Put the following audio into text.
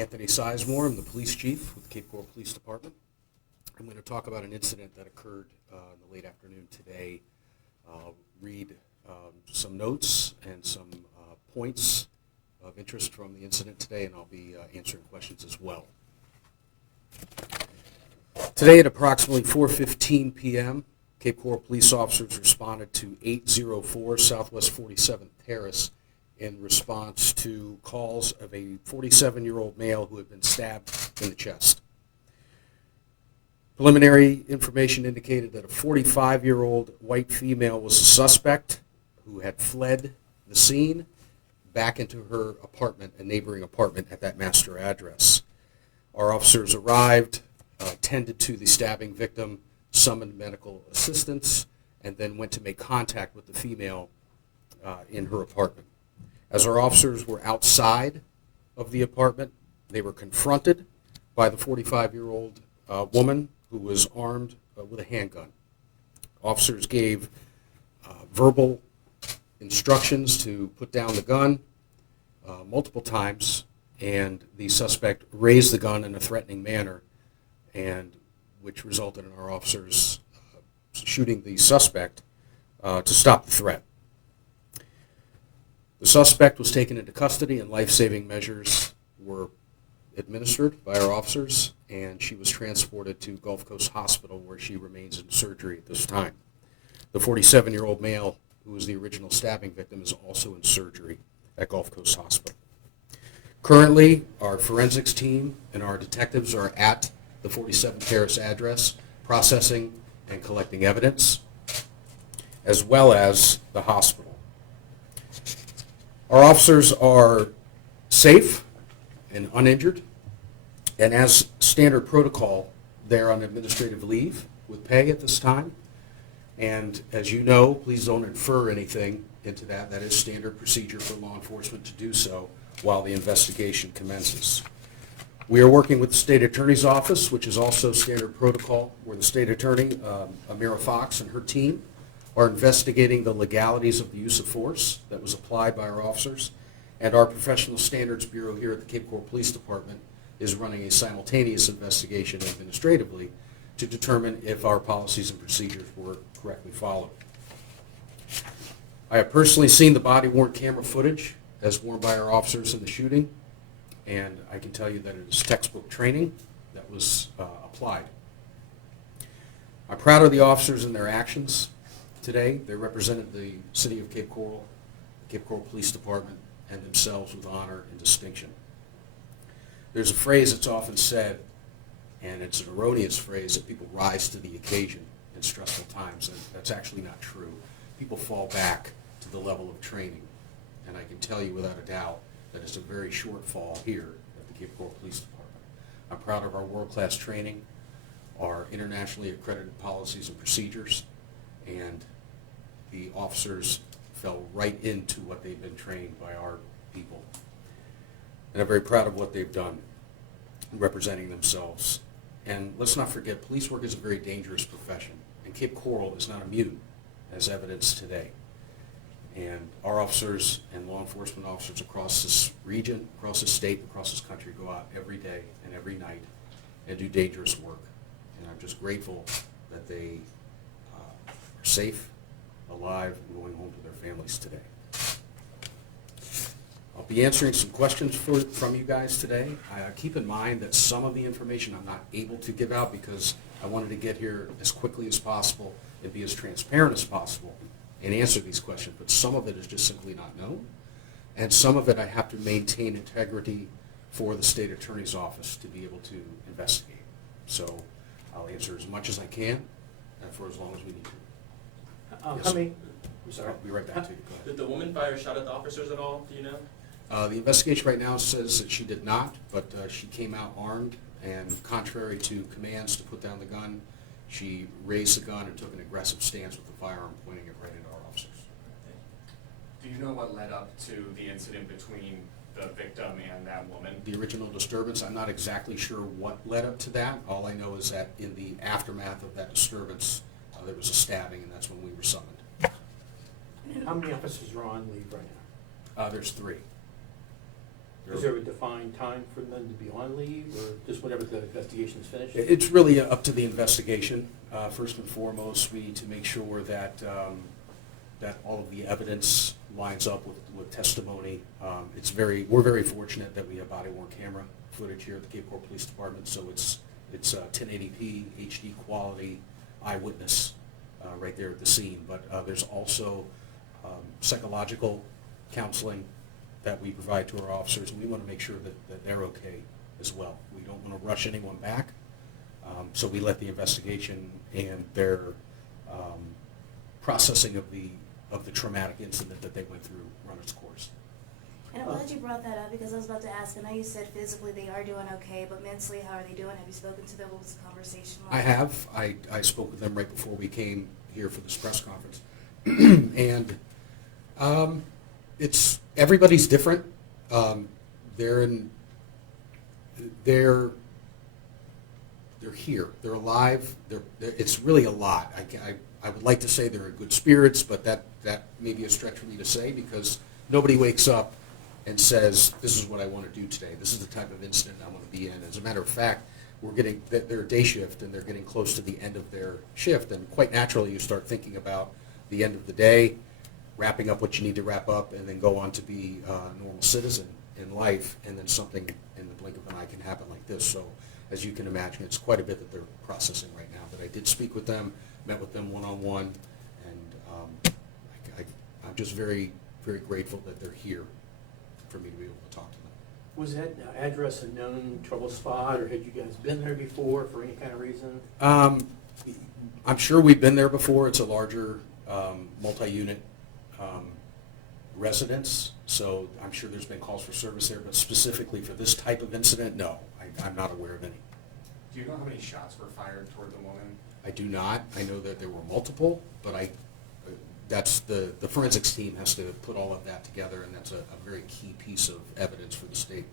Anthony Sizemore. I'm the police chief with the Cape Coral Police Department. I'm going to talk about an incident that occurred in the late afternoon today. I'll read some notes and some points of interest from the incident today, and I'll be answering questions as well. Today at approximately 4:15 p.m., Cape Coral police officers responded to 804 Southwest 47th Terrace in response to calls of a 47-year-old male who had been stabbed in the chest. Preliminary information indicated that a 45-year-old white female was a suspect who had fled the scene back into her apartment, a neighboring apartment at that master address. Our officers arrived, tended to the stabbing victim, summoned medical assistance, and then went to make contact with the female in her apartment. As our officers were outside of the apartment, they were confronted by the 45-year-old woman who was armed with a handgun. Officers gave verbal instructions to put down the gun multiple times, and the suspect raised the gun in a threatening manner, and which resulted in our officers shooting the suspect to stop the threat. The suspect was taken into custody and life-saving measures were administered by our officers, and she was transported to Gulf Coast Hospital where she remains in surgery at this time. The 47-year-old male, who was the original stabbing victim, is also in surgery at Gulf Coast Hospital. Currently, our forensics team and our detectives are at the 47th Terrace address processing and collecting evidence, as well as the hospital. Our officers are safe and uninjured, and as standard protocol, they're on administrative leave with pay at this time. And as you know, please don't infer anything into that. That is standard procedure for law enforcement to do so while the investigation commences. We are working with the State Attorney's Office, which is also standard protocol, where the State Attorney, Amira Fox, and her team are investigating the legalities of the use of force that was applied by our officers. And our Professional Standards Bureau here at the Cape Coral Police Department is running a simultaneous investigation administratively to determine if our policies and procedures were correctly followed. I have personally seen the body-worn camera footage as worn by our officers in the shooting, and I can tell you that it is textbook training that was applied. I'm proud of the officers and their actions today. They represented the City of Cape Coral Police Department, and themselves with honor and distinction. There's a phrase that's often said, and it's an erroneous phrase, that people rise to the occasion in stressful times, and that's actually not true. People fall back to the level of training, and I can tell you without a doubt that it's a very short fall here at the Cape Coral Police Department. I'm proud of our world-class training, our internationally accredited policies and procedures, and the officers fell right into what they've been trained by our people. And I'm very proud of what they've done representing themselves. And let's not forget, police work is a very dangerous profession, and Cape Coral is not immune, as evidenced today. And our officers and law enforcement officers across this region, across this state, across this country go out every day and every night and do dangerous work. And I'm just grateful that they are safe, alive, and going home to their families today. I'll be answering some questions from you guys today. Keep in mind that some of the information I'm not able to give out because I wanted to get here as quickly as possible and be as transparent as possible and answer these questions, but some of it is just simply not known, and some of it I have to maintain integrity for the State Attorney's Office to be able to investigate. So I'll answer as much as I can and for as long as we need to. Yes, How many? I'm sorry, I'll be right back to you. Go ahead. Did the woman fire a shot at the officers at all? Do you know? The investigation right now says that she did not, but she came out armed, and contrary to commands to put down the gun, she raised the gun and took an aggressive stance with the firearm, pointing it right at our officers. Do you know what led up to the incident between the victim and that woman? The original disturbance, I'm not exactly sure what led up to that. All I know is that in the aftermath of that disturbance, there was a stabbing, and that's when we were summoned. And how many officers are on leave right now? There's three. Is there a defined time for them to be on leave, or just whenever the investigation is finished? It's really up to the investigation. First and foremost, we need to make sure that, that all of the evidence lines up with testimony. We're very fortunate that we have body-worn camera footage here at the Cape Coral Police Department, so it's 1080p, HD quality, eyewitness right there at the scene. But there's also psychological counseling that we provide to our officers, and we want to make sure that they're okay as well. We don't want to rush anyone back, so we let the investigation and their processing of the traumatic incident that they went through run its course. And I'm glad you brought that up, because I was about to ask, I know you said physically they are doing okay, but mentally, how are they doing? Have you spoken to them? What was the conversation like? I have. I spoke with them right before we came here for this press conference. And everybody's different. They're here. They're alive. It's really a lot. I would like to say they're in good spirits, but that may be a stretch for me to say, because nobody wakes up and says, this is what I want to do today. This is the type of incident I want to be in. As a matter of fact, they're a day shift, and they're getting close to the end of their shift, and quite naturally you start thinking about the end of the day, wrapping up what you need to wrap up, and then go on to be a normal citizen in life, and then something in the blink of an eye can happen like this. So as you can imagine, it's quite a bit that they're processing right now. But I did speak with them, met with them one-on-one, and I'm just very, very grateful that they're here for me to be able to talk to them. Was that address a known trouble spot, or had you guys been there before for any kind of reason? I'm sure we've been there before. It's a larger multi-unit residence, so I'm sure there's been calls for service there, but specifically for this type of incident, no, I'm not aware of any. Do you know how many shots were fired toward the woman? I do not. I know that there were multiple, but that's the forensics team has to put all of that together, and that's a very key piece of evidence for the state.